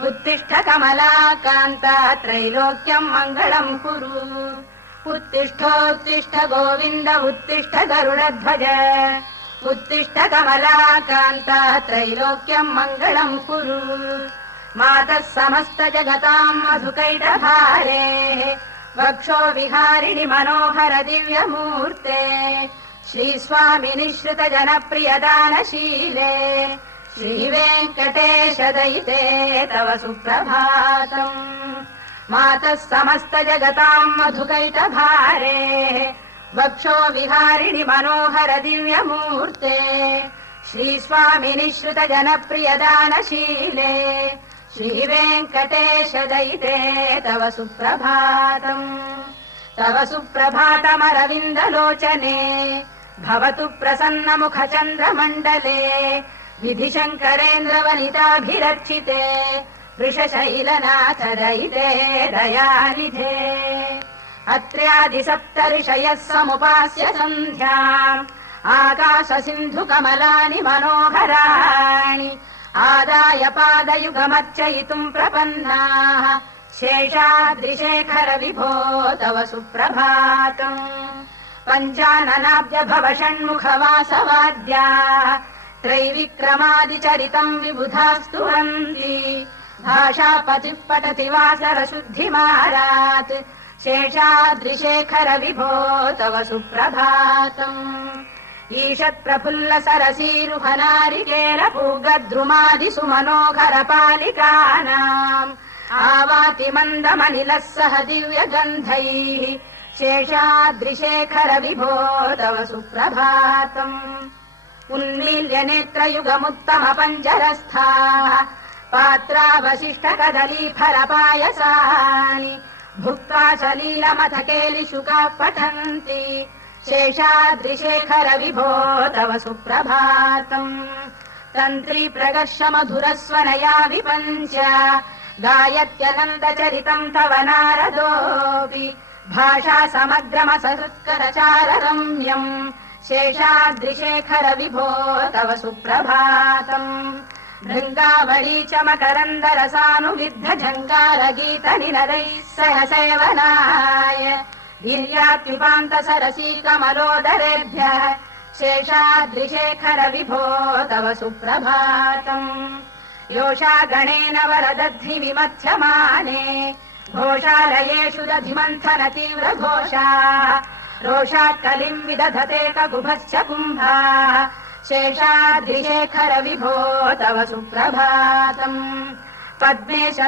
उत्तिष्ठ कमला कान्ता त्रैलोक्यम् मङ्गलम् कुरु। उत्तिष्ठोत्तिष्ठ गोविन्द उत्तिष्ठ गरुडध्वज उत्तिष्ठ कमला कान्ता त्रैलोक्यम् मङ्गलम् कुरु। मातः समस्त जगताम् मधुकैटभारे। वक्षो विहारिणि मनोहर दिव्यमूर्ते। श्रीस्वामि निःश्रित जनप्रियदानशीले श्रीवेङ्कटेश दयिते तव सुप्रभातम् मातः समस्त जगताम् मधुकैटभारे वक्षो विहारिणि मनोहर दिव्यमूर्ते श्रीस्वामि निःश्रित जनप्रियदानशीले श्रीवेङ्कटेश दयिते तव सुप्रभातम् तव सुप्रभातमरविन्दलोचने भवतु प्रसन्नमुख चन्द्रमण्डले विधिशङ्करेन्द्रवनिताभिरक्षिते वृषशैलनाथ दयिते दयानिधे। अत्र्यादि ऋषयः समुपास्य सन्ध्याम् आकाश सिन्धु कमलानि मनोहराणि आदाय पादयुगमर्चयितुम् प्रपन्नाः शेषाद्रिशेखर विभो तव सुप्रभातम्। पञ्चाननाब्ज भव षण्मुखवासवाद्याः त्रैविक्रमादिचरितम् विबुधास्तुवन्ति भाषापतिः पठति वासर शुद्धिमारात् शेषाद्रिशेखर विभो तव सुप्रभातम्। ईषत् प्रफुल्ल सरसीरुहनारिकेल पूगद्रुमादिषु मनोहर पालिकानाम् आवाति मन्दमनिलः सह दिव्यगन्धैः। शेषाद्रिशेखर विभो तव सुप्रभातम् उन्मील्य नेत्रयुगमुत्तम पञ्जरस्थाः पात्रावशिष्ट कदली फलपायसानि भुक्त्वा सलीलमथ केलिशुका पठन्ति शेषाद्रिशेखर विभो तव सुप्रभातम्। तन्त्री प्रकर्ष मधुरस्वनया विपञ्च गायत्यनन्द चरितम् तव नारदोऽपि भाषा समग्रमसकृत्करचार रम्यम् शेषाद्रिशेखर विभो तव सुप्रभातम् भृङ्गावळी च मकरन्दरसानुविद्ध झङ्कार गीत निनरैः सह सेवनाय गिर्यात्युपान्त सरसी कमलोदरेभ्यः शेषाद्रिशेखर विभो तव सुप्रभातम् योषा गणेन वरदध्नि विमथ्यमाने घोषालयेषु दधिमन्थन तीव्र घोषा रोषात् कलिम् विदधते ककुभश्च कुम्भाः। शेषाद्रिशेखर विभो तव सुप्रभातम्।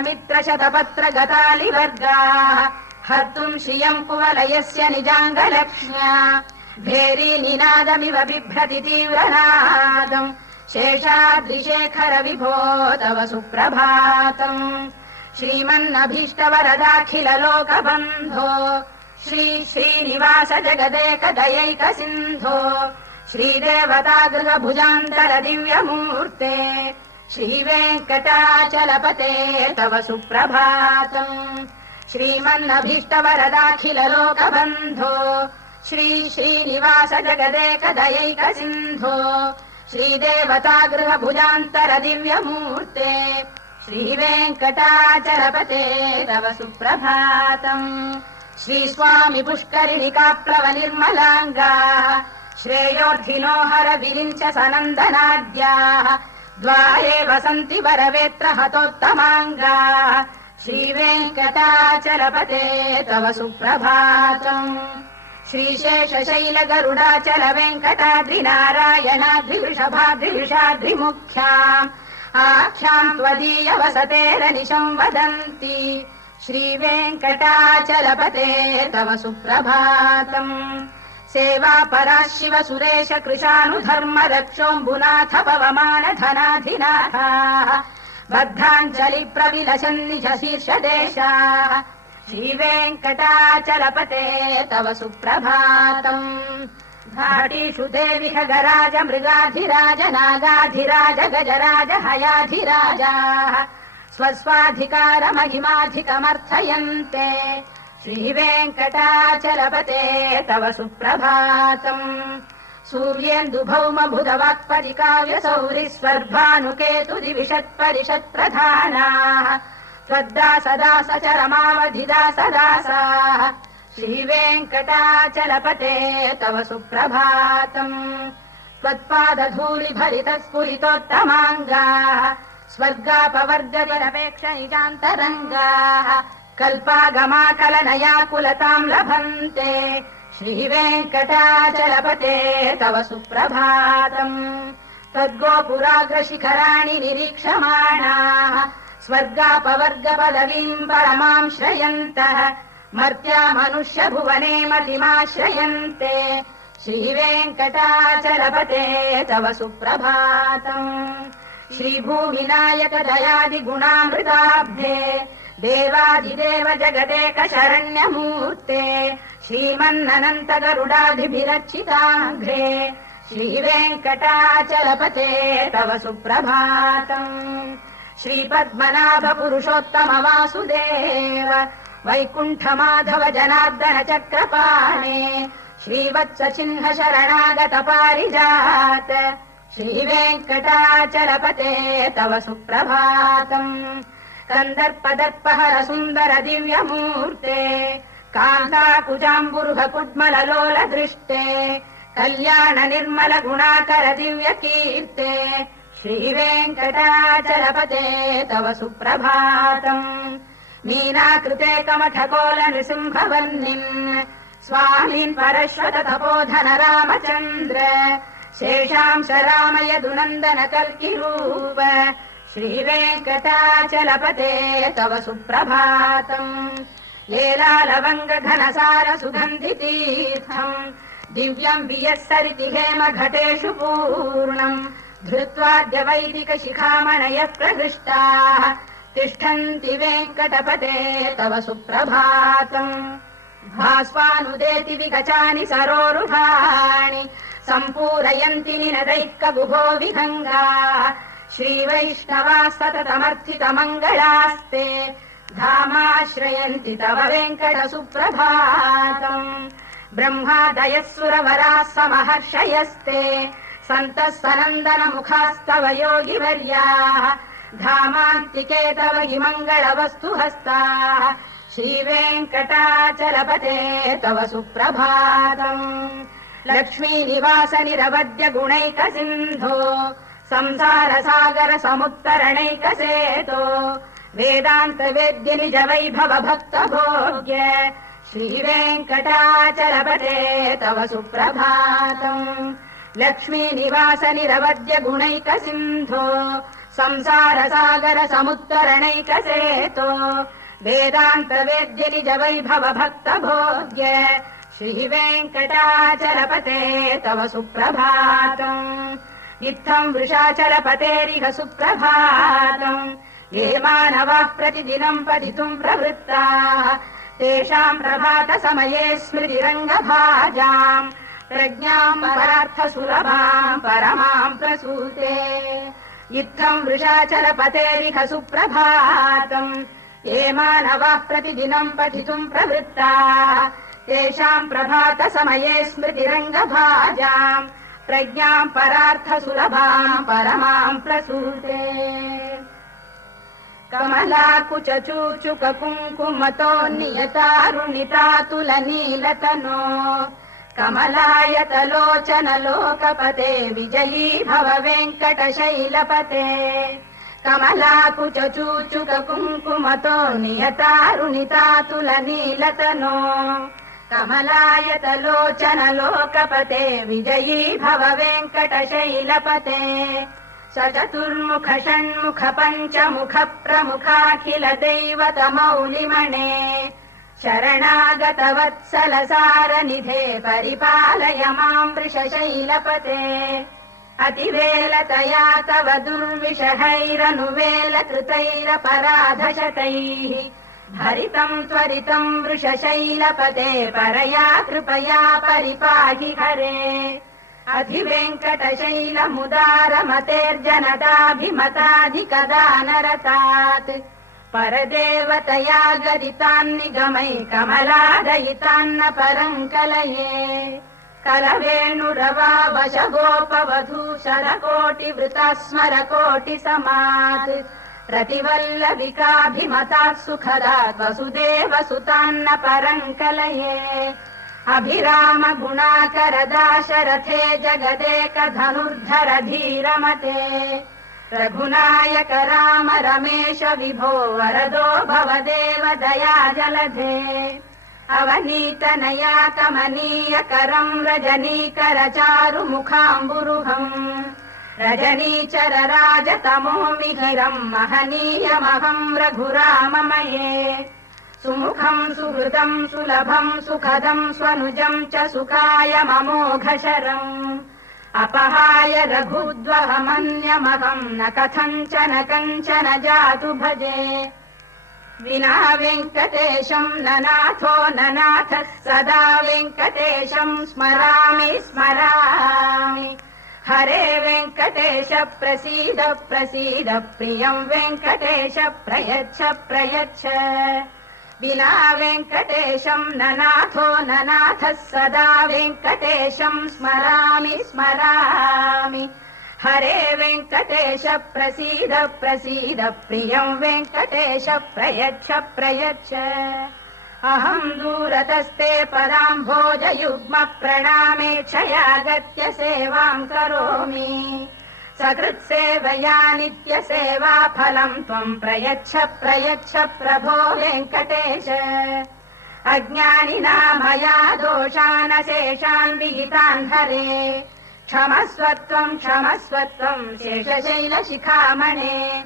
मित्र शतपत्र गतालिवर्गाः हर्तुम् श्रियम् कुवलयस्य निजाङ्गलक्ष्म्या। भेरी निनादमिव बिभ्रति तीव्रनादम्। शेषाद्रिशेखर विभो तव सुप्रभातम्। श्रीमन्नभीष्टवरदाखिल लोकबन्धो श्री श्रीनिवास जगदेक दयैक सिन्धो श्रीदेवता गृहभुजान्तर दिव्यमूर्ते श्रीवेङ्कटाचलपते तव सुप्रभातम् श्रीमन्नभीष्टवरदाखिल लोकबन्धो श्री श्रीनिवास जगदेक दयैक सिन्धो श्रीदेवता गृहभुजान्तर दिव्यमूर्ते श्रीवेङ्कटाचलपते तव सुप्रभातम् श्रीस्वामि पुष्करिणिकाप्लव निर्मलाङ्गाः श्रेयोर्धिनो हर विरिञ्च सनन्दनाद्याः द्वारे वसन्ति वरवेत्र हतोत्तमाङ्गाः श्रीवेङ्कटाचलपते तव सुप्रभातम् श्रीशेषशैल गरुडाचल वेङ्कटाद्रिनारायणाद्रिवृषभाद्रिवृषाद्रिमुख्याम् आख्याम् त्वदीय वसतेरनिशम् वदन्ति श्रीवेङ्कटाचलपते तव सुप्रभातम्। सेवा परा शिव सुरेश कृशानुधर्म रक्षोऽम्बुनाथ पवमान धनाधिनाथाः। बद्धाञ्जलि प्रविलसन्निज शीर्षदेशाः। श्रीवेङ्कटाचलपते तव सुप्रभातम्। घाटीषु देवि खगराज मृगाधिराज नागाधिराज गजराज हयाधिराजाः स्वस्वाधिकारमहिमाधिकमर्थयन्ते श्रीवेङ्कटाचलपते तव सुप्रभातम्। सूर्येन्दुभौम बुधवाक्परिकाव्य सौरि स्वर्भानुकेतुरिविशत्परिषत्प्रधानाः त्वद्दासदास चरमावधिदासदासाः श्रीवेङ्कटाचलपते तव सुप्रभातम्। त्वत्पादधूलिभरितः स्फुरितोत्तमाङ्गाः स्वर्गापवर्गनिरपेक्ष निजान्तरङ्गाः कल्पागमाकलनयाकुलताम् लभन्ते श्रीवेङ्कटाचलपते तव सुप्रभातम् तद्गोपुराग्रशिखराणि निरीक्षमाणाः स्वर्गापवर्गपदवीम् परमाम् श्रयन्तः मर्त्या मनुष्य भुवने मतिमाश्रयन्ते श्रीवेङ्कटाचलपते तव सुप्रभातम् श्रीभूमिनायक दयादिगुणामृताब्धे देवादिदेव जगदेक शरण्यमूर्ते श्रीमन्ननन्त गरुडाधिभिरक्षिताघ्रे श्रीवेङ्कटाचलपते तव सुप्रभातम्। श्रीपद्मनाभ पुरुषोत्तम वासुदेव वैकुण्ठ माधव जनार्दन चक्रपाणे श्रीवत्स चिह्न शरणागत पारिजात श्रीवेङ्कटाचलपते तव सुप्रभातम्। कन्दर्पदर्पहर सुन्दर दिव्यमूर्ते कान्ताकुजाम्बुरुह दृष्टे कल्याण निर्मल गुणाकर दिव्य कीर्ते श्रीवेङ्कटाचलपते तव सुप्रभातम्। मीनाकृते कमठकोल नृसिंहवर्णिम् स्वामीन् परश्वत तपोधन रामचन्द्र शेषांश रामयदुनन्दन कल्किरूप श्रीवेङ्कटाचलपते तव सुप्रभातम्। लेलालवङ्ग घनसार सुगन्धितीर्थम् दिव्यम् वियस्सरिति हेम घटेषु पूर्णम्। धृत्वाद्य वैदिक शिखामणयः प्रहृष्टाः। तिष्ठन्ति वेङ्कटपते तव सुप्रभातम्। भास्वानुदेति विगचानि सरोरुहाणि सम्पूरयन्ति निनदैः कबुभो विहङ्गाः श्रीवैष्णवा सततमर्थितमङ्गलास्ते धामाश्रयन्ति तव वेङ्कट सुप्रभातम् ब्रह्मादयः सुरवराः समहर्षयस्ते सन्तः सनन्दन मुखास्तव योगिवर्याः धामान्तिके तव हि मङ्गलवस्तु हस्ताः श्रीवेङ्कटाचलपते तव सुप्रभातम् लक्ष्मीनिवास निरवद्य गुणैक सिन्धो संसार सागर समुत्तरणैकसेतो वेदान्त वेद्य निज वैभव भक्त भोग्य श्रीवेङ्कटाचलपते तव सुप्रभातम्। लक्ष्मीनिवास निरवद्य गुणैक सिन्धो संसार सागर समुत्तरणैकसेतो वेदान्त वेद्य निज वैभव भक्त भोग्य श्रीवेङ्कटाचलपते तव सुप्रभातम् इत्थम् वृषाचलपतेरिह सुप्रभातम् ये मानवाः प्रतिदिनम् पठितुम् प्रवृत्ताः। तेषाम् प्रभात समये स्मृतिरङ्गभाजाम् प्रज्ञाम् परार्थ सुलभाम् परमाम् प्रसूते। इत्थम् वृषाचलपतेरिह सुप्रभातम् ये मानवाः प्रतिदिनम् पठितुम् प्रवृत्ताः तेषाम् प्रभात समये स्मृतिरङ्गभाजाम् प्रज्ञाम् परार्थ सुलभाम् परमाम् प्रसूते। कमलाकुच चूचुक कुङ्कुमतो नियतारुणितातुलनीलतनो कमलायतलोचन लोकपते विजयी भव वेङ्कटशैलपते कमलाकुच चूचुक कुङ्कुमतो नियतारुणितातुलनीलतनो कमलायतलोचन लोकपते विजयी भव वेङ्कटशैलपते स चतुर्मुख षण्मुख पञ्चमुख प्रमुखाखिल दैवतमौलिमणे शरणागत वत्सल सारनिधे परिपालय माम् वृषशैलपते अतिवेलतया तव दुर्विषहैरनुवेल कृतैरपराधशतैः हरितम् त्वरितम् वृषशैलपदे परया कृपया परिपाहि हरे। अधिवेङ्कटशैलमुदारमतेर्जनदाभिमताधिकदानरतात् परदेवतया गरितान्निगमै कमलादयितान्न परम् कलये। कलवेणुरवा वश गोपवधू शरकोटिवृता प्रतिवल्लविकाभिमतात् सुखदात् वसुदेव सुतान्न परम् कलये अभिराम गुणाकर दाशरथे जगदेक धनुर्धर धीरमते। रघुनायक राम रमेश विभो वरदो भवदेव दया जलधे अवनीतनया कमनीय करम् रजनीकर चारु मुखाम्बुरुहम् रजनीचर राजतमो मिहिरम् महनीयमहम् रघुराममये। सुमुखम् सुहृदम् सुलभम् सुखदम् स्वनुजम् च सुखाय ममोघशरम् अपहाय रघुद्वहमन्यमहम् न कथञ्चन कञ्चन जातु भजे। विना वेङ्कटेशम् न नाथो न नाथः सदा वेङ्कटेशम् स्मरामि स्मरामि हरे वेङ्कटेश प्रसीद प्रसीद प्रियम् वेङ्कटेश प्रयच्छ प्रयच्छ। विना वेङ्कटेशम् न नाथो न नाथः सदा वेङ्कटेशम् स्मरामि स्मरामि। हरे वेङ्कटेश प्रसीद प्रसीद प्रियम् वेङ्कटेश प्रयच्छ प्रयच्छ अहम् दूरतस्ते पदाम् भोजयुग्म प्रणामे क्षयागत्य सेवाम् करोमि। सकृत्सेवया नित्यसेवा फलम् त्वम् प्रयच्छ प्रयच्छ प्रभो वेङ्कटेश। अज्ञानिना मया दोषानशेषान् विहितान् हरे। क्षमस्वत्वम् क्षमस्वत्वम् शेषशैलशिखामणे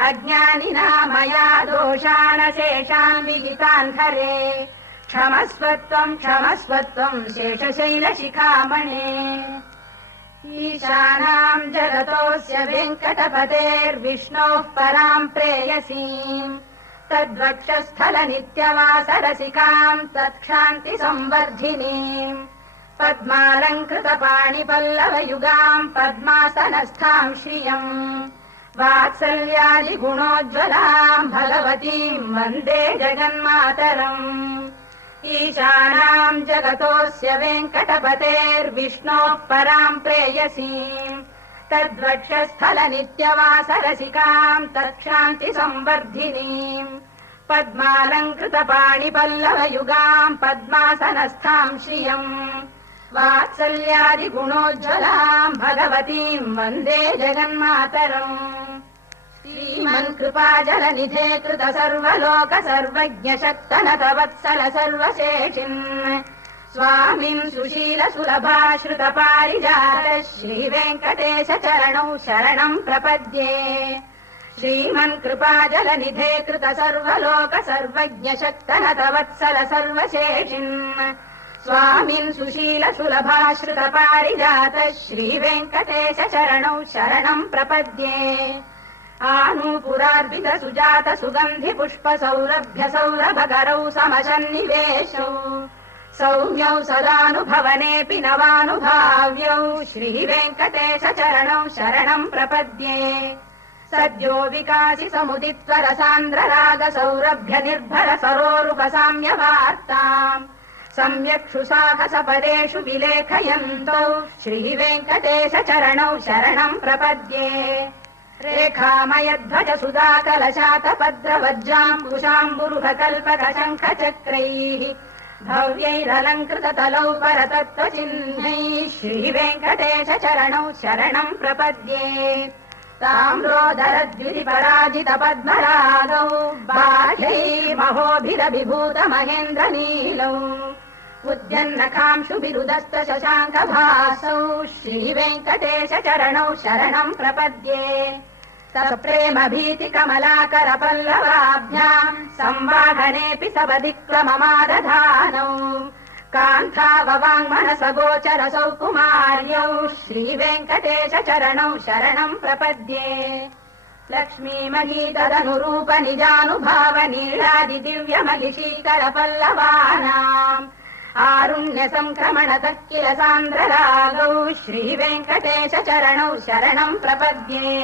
अज्ञानिना मया दोषानशेषान् विहितान् हरे। क्षमस्वत्वम् क्षमस्वत्वम् शेषशैलशिखामणे। ईशानाम् जगतोऽस्य वेङ्कटपतेर्विष्णोः पराम् प्रेयसीम्। तद्वक्षस्थल नित्यवासरसिकाम् तत्क्षान्ति संवर्धिनीम् पद्मालङ्कृत पाणिपल्लवयुगाम् पद्मासनस्थाम् श्रियम् वात्सल्यादिगुणोज्ज्वलाम् भगवतीम् वन्दे जगन्मातरम्। ईशानाम् जगतोऽस्य वेङ्कटपतेर्विष्णोः पराम् प्रेयसीम्। तद्वक्षस्थल नित्यवासरसिकाम् तत्क्षान्ति संवर्धिनीम् पद्मालङ्कृत पाणिपल्लवयुगाम् पद्मासनस्थाम् श्रियम् वात्सल्यादिगुणोज्ज्वलाम् भगवतीम् वन्दे जगन्मातरम्। श्रीमन् कृपा कृत सर्वलोक सर्वज्ञ वत्सल सर्वशेषिन्। स्वामिन् सुशील सुलभाश्रित पारिजात श्रीवेङ्कटेश चरणौ शरणम् प्रपद्ये। श्रीमन् कृपा कृत सर्वलोक सर्वज्ञ वत्सल सर्वशेषिन् स्वामिन् सुशील सुलभाश्रित पारिजात श्रीवेङ्कटेश चरणौ शरणम् प्रपद्ये। आनूपुरार्पित सुजात सुगन्धि पुष्प सौरभ्य सौरभकरौ समशन्निवेशौ। सौम्यौ सदानुभवनेऽपि नवानुभाव्यौ श्रीवेङ्कटेश चरणौ शरणम् प्रपद्ये। सद्यो विकासि समुदित्वर सान्द्र राग सौरभ्य निर्भर सरोरुपसाम्य वार्ताम् सम्यक्षु साहस पदेषु विलेखयन्तौ श्रीवेङ्कटेश चरणौ शरणम् प्रपद्ये। रेखामयध्वज सुधाकलशातपद्रवज्राम्बुशाम्बुरुह कल्पक शङ्ख चक्रैः भव्यैरलङ्कृत तलौ परतत्त्वचिह्नैः श्रीवेङ्कटेश चरणौ शरणम् प्रपद्ये ताम्रोदरद्विधि पराजित पद्मरागौ बाह्यैर्महोभिरभिभूत महेन्द्र नीलौ उद्यन्नखांशुभिरुदस्त शशाङ्क भासौ श्रीवेङ्कटेश चरणौ शरणम् प्रपद्ये प्रेम भीति कमलाकर पल्लवाभ्याम् संवाहनेऽपि सबदिक्रममादधानौ कान्थाववाङ्मनस गोचरसौ कुमार्यौ श्रीवेङ्कटेश चरणौ शरणम् प्रपद्ये। लक्ष्मीमही तदनुरूप निजानुभाव नीलादि दिव्यमलिशीकर पल्लवानाम् आरुण्य सङ्क्रमण किल सान्द्ररागौ श्रीवेङ्कटेश चरणौ शरणम् प्रपद्ये।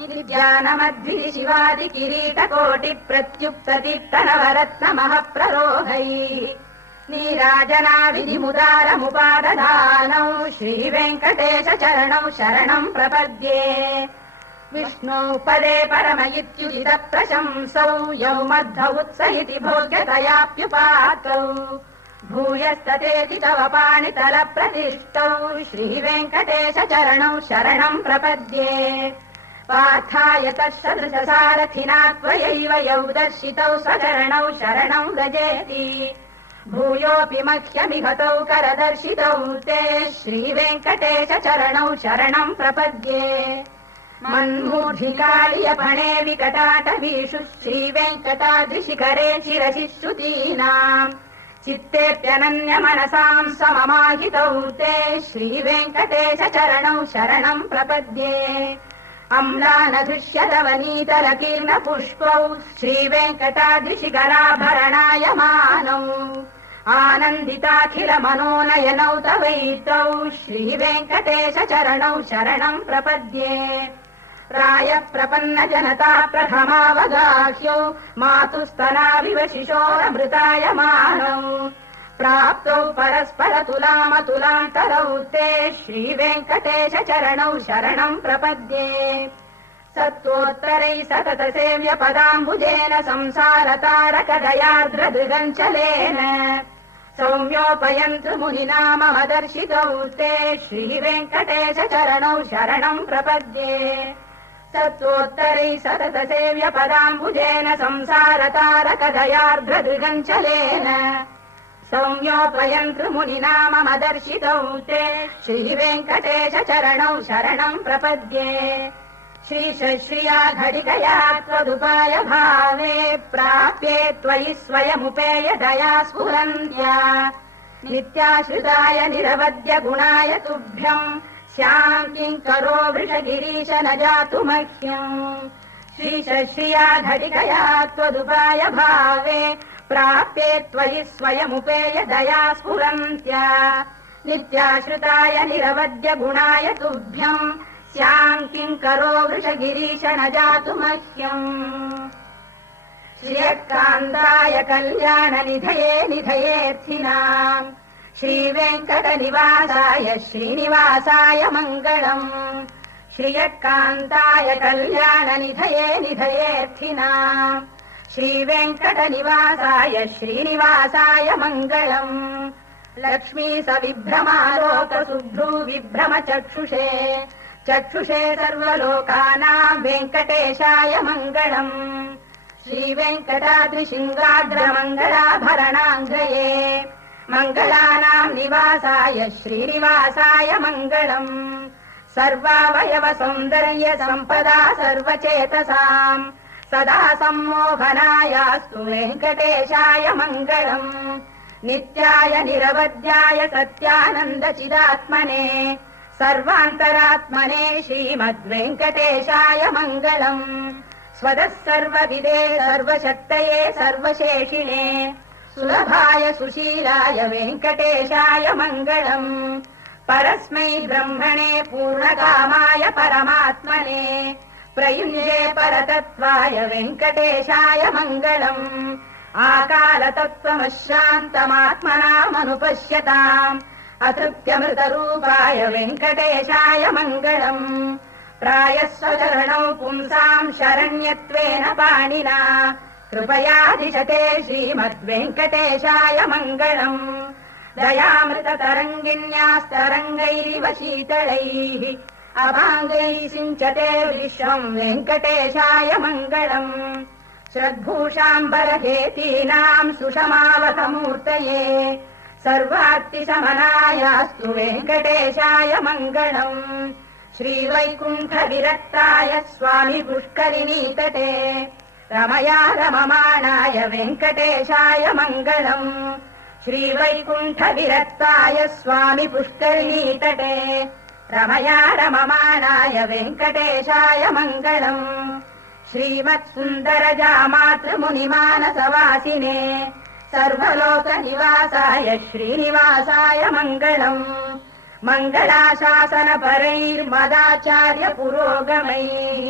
ज्ञानमद्भि शिवादि किरीटकोटि प्रत्युक्ततीर्थनवरत्नमः प्ररोहैः नीराजनाविधिमुदारमुपादधानौ श्रीवेङ्कटेश चरणौ शरणम् प्रपद्ये। विष्णौ पदे परम प्रशंसौ यौ मध्व उत्स इति भोग्यतयाप्युपातौ भूयस्ततेति तव पाणितल प्रतिष्ठौ श्रीवेङ्कटेश चरणौ शरणम् प्रपद्ये। पार्थाय तत्सदृशसारथिना त्वयैव यौ दर्शितौ स्वचरणौ शरणम् गजेति भूयोऽपि मह्यमिहतौ करदर्शितौ ते श्रीवेङ्कटेश चरणौ शरणम् प्रपद्ये मन्मूढिकार्यपणे विकटाटवीषु श्रीवेङ्कटाद्रिशिखरे शिरसि श्रुतीनाम् चित्तेऽप्यनन्यमनसाम् सममाहितौ ते श्रीवेङ्कटेश चरणौ शरणम् प्रपद्ये अम्लानधृष्यलवनीतलकीर्ण पुष्पौ श्रीवेङ्कटाद्रिशिखराभरणाय मानौ आनन्दिताखिल मनोनयनौ तवैतौ श्रीवेङ्कटेश चरणौ शरणम् प्रपद्ये। प्रायः प्रपन्न जनता प्रथमावगाह्यौ मातुस्तनाविव शिशोरमृताय मानौ। प्राप्तौ परस्पर तुलामतुलान्तरौ ते श्रीवेङ्कटेश चरणौ शरणम् प्रपद्ये सत्त्वोत्तरैः सतत सेव्य पदाम्बुजेन संसार मम दर्शितौ ते श्रीवेङ्कटेश चरणौ शरणम् प्रपद्ये। सत्त्वोत्तरैः सतत सेव्य पदाम्बुजेन संसार मम दर्शितौ ते श्रीवेङ्कटेश चरणौ शरणम् प्रपद्ये श्रीश्रिया घटिकया त्वदुपाय भावे प्राप्ये त्वयि स्वयमुपेय दया स्फुरन्त्या नित्याश्रिताय निरवद्य गुणाय तुभ्यम् किम् करो वृषगिरीश न जातु मह्यम् श्रीश्रिया घटिकया त्वदुपाय भावे प्राप्ये त्वयि स्वयमुपेय दया स्फुरन्त्या नित्याश्रिताय निरवद्य गुणाय तुभ्यम् स्याम् किम् करो वृषगिरीश न जातु मह्यम् श्रियकान्ताय कल्याणनिधये निधयेऽर्थिनाम्। श्रीवेङ्कटनिवासाय श्रीनिवासाय मङ्गलम्। श्रियकान्ताय कल्याणनिधये निधयेऽर्थिनाम्। श्रीवेङ्कटनिवासाय श्रीनिवासाय मङ्गलम्। लक्ष्मी स विभ्रमालोकशुभ्रू विभ्रम चक्षुषे सर्वलोकानाम् वेङ्कटेशाय मङ्गलम्। श्रीवेङ्कटाद्रिशिङ्गाग्रमङ्गलाभरणाङ्गये मङ्गलानाम् निवासाय श्रीनिवासाय मङ्गलम्। सर्वावयव सौन्दर्य सम्पदा सर्वचेतसाम्। सदा सम्मोहनायास्तु वेङ्कटेशाय मङ्गलम्। नित्याय निरवध्याय सत्यानन्दचिदात्मने सर्वान्तरात्मने श्रीमद्वेङ्कटेशाय मङ्गलम् स्वदः सर्वविदे सर्वशक्तये सर्वशेषिणे। सुलभाय सुशीलाय वेङ्कटेशाय मङ्गलम्। परस्मै ब्रह्मणे पूर्णकामाय परमात्मने। प्रयुञ्जे परतत्त्वाय वेङ्कटेशाय मङ्गलम्। आकालतत्त्वमश्रान्तमात्मनामनुपश्यताम् अतृप्त्यमृतरूपाय वेङ्कटेशाय मङ्गलम् प्रायः स्वचरणौ पुंसाम् शरण्यत्वेन पाणिना। कृपयाधिशते श्रीमद्वेङ्कटेशाय मङ्गलम्। दयामृततरङ्गिन्यास्तरङ्गैरिव शीतलैः। अभाङ्गैः सिञ्चते विश्वम् वेङ्कटेशाय मङ्गलम्। श्रद्भूषाम्बरहेतीनाम् सुषमावतमूर्तये सर्वार्तिशमनायास्तु वेङ्कटेशाय मङ्गलम् श्रीवैकुण्ठविरक्ताय स्वामि पुष्करिणीतटे रमया रममाणाय वेङ्कटेशाय मङ्गलम् श्रीवैकुण्ठविरक्ताय स्वामि पुष्करिणीतटे रमया रममाणाय वेङ्कटेशाय मङ्गलम् श्रीमत्सुन्दरजा मातृमुनिमानसवासिने सर्वलोकनिवासाय श्रीनिवासाय मङ्गलम् मङ्गलाशासनपरैर्मदाचार्य पुरोगमैः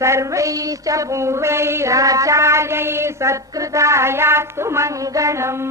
सर्वैश्च पूर्वैराचार्यैः सत्कृतायास्तु मङ्गलम्